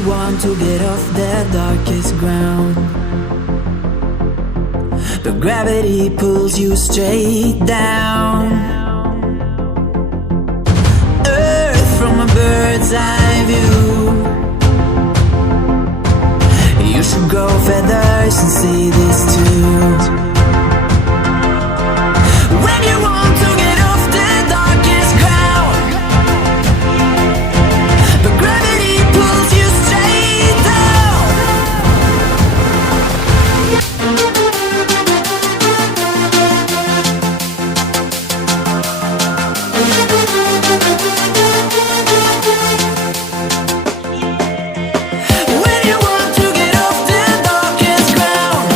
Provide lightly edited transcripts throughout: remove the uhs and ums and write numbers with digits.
you want to get off the darkest ground, but gravity pulls you straight down. Earth from a bird's eye view. You should grow feathers and see this too. When you want to get off the darkest ground, but gravity pulls you straight down. When you want to get off the darkest ground,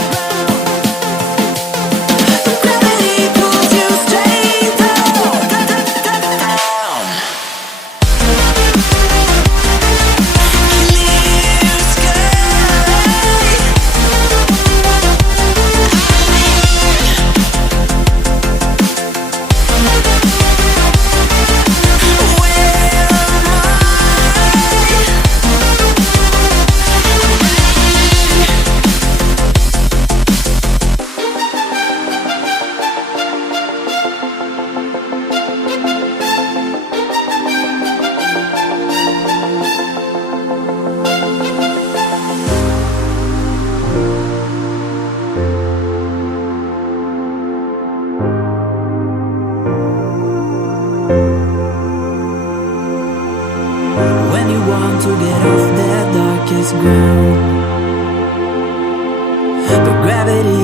but gravity pulls you straight down. Clear sky. When you want to get off the darkest ground, but gravity